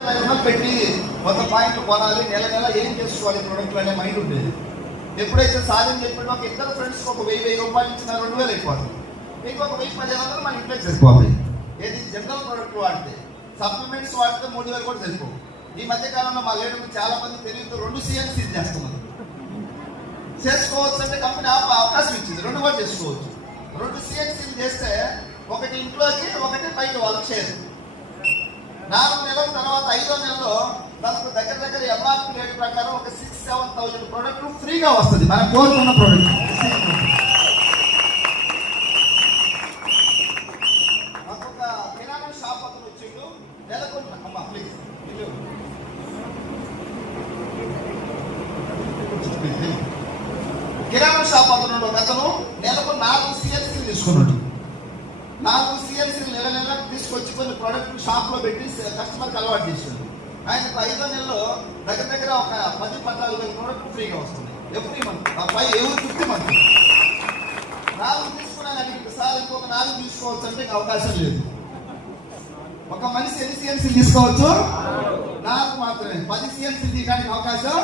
పెట్టి 100 పాయింట్లు కొనాలి, నెల నెల ఏం చేసుకోవాలి ప్రొడక్ట్లు అనే మైండ్ ఉండేది. ఎప్పుడైతే సాధ్యం చెప్పిన ఒక ఇద్దరు ఫ్రెండ్స్ ఒక 1000 రూపాయలు ఇచ్చిన 2000 అయిపోతుంది, ఇంకొక 1000-1500 మన ఇంట్లో సరిపోతాయి. ఏది జనరల్ ప్రొడక్ట్ వాడితే, సప్లిమెంట్స్ వాడితే 3000 కూడా సరిపోవు. ఈ మధ్య కాలంలో మా లీడర్లు చాలా మంది తెలియదు 2 CNC చేస్తున్నారు. చేసుకోవచ్చు అంటే కంపెనీ అవకాశం ఇచ్చింది, 2 కూడా చేసుకోవచ్చు. 2 CNC చేస్తే ఒకటి ఇంట్లోకి, ఒకటి బయట వాళ్ళకి షేర్. 4 నెలల తర్వాత 5వ నెలలో మనకు దగ్గర MRP రేట్ ప్రకారం ఒక 6-7,000 ప్రోడక్ట్లు ఫ్రీగా వస్తుంది, మనం కోరుకున్న ప్రోడక్ట్. ఒక కిరాణా షాప్ అతను వచ్చిండు, నెలకు కిరాణా షాప్ అతను ఒక అతను నెలకు 4 CNCలు తీసుకున్నాడు. 4 CNCలు నెల నెల తీసుకొచ్చి కొన్ని ప్రోడక్ట్ షాప్ లో పెట్టి కస్టమర్కి అలవాటు చేశాడు. ఆయనకు 5వ నెలలో దగ్గర ఒక 10-14,000 ప్రోడక్ట్ ఫ్రీగా వస్తుంది ఎవ్రీ మంత్. ఎవరు 50 మంత్ 4 తీసుకున్నాను అడిగింది, సార్ ఇంకొక 4 తీసుకోవచ్చు అంటే అవకాశం లేదు. ఒక మనిషి ఎన్ని CNCలు తీసుకోవచ్చు? 4 మాత్రమే. 10 CNCలు తీయడానికి అవకాశం.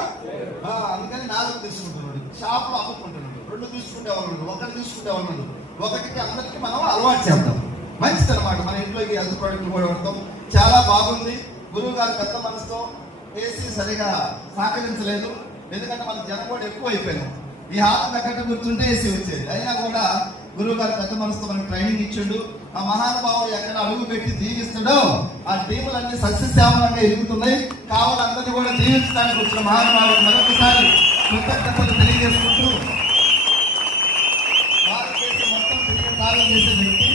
అందుకని 4 తీసుకుంటున్నాడు. షాప్ లో అమ్ముకుంటున్నాడు. 2 తీసుకుంటే వాళ్ళు, 1 తీసుకుంటే వాళ్ళు, 1కి అందరికి మనం అలవాటు చేద్దాం. మంచిది అనమాట. మన ఇంట్లోకి హెల్త్ ప్రోడక్ట్లు కూడా వాడతాం. చాలా బాగుంది. గురువు గారు పెద్ద మనసుతో ఏసీ సరిగా సహకరించలేదు, ఎందుకంటే మన జనం కూడా ఎక్కువ అయిపోయాం. ఈ హాల్ తగ్గట్టు కూర్చుంటే ఏసీ వచ్చేది. అయినా కూడా గురువు గారు పెద్ద మనసుతో మనకు ట్రైనింగ్ ఇచ్చిండు. ఆ మహానుభావుడు ఎక్కడ అడుగు పెట్టి దీవిస్తాడో ఆ టీములన్నీ సస్యశ్యామలంగా ఎదుగుతున్నాయి. కావాలి అందరినీ కూడా జీవించడానికి వచ్చిన మహానుభావుడు మరొకసారి కృతజ్ఞతలు తెలియజేసుకుంటూ భారతదేశం మొత్తం తిరిగి కార్యం చేసే వ్యక్తి.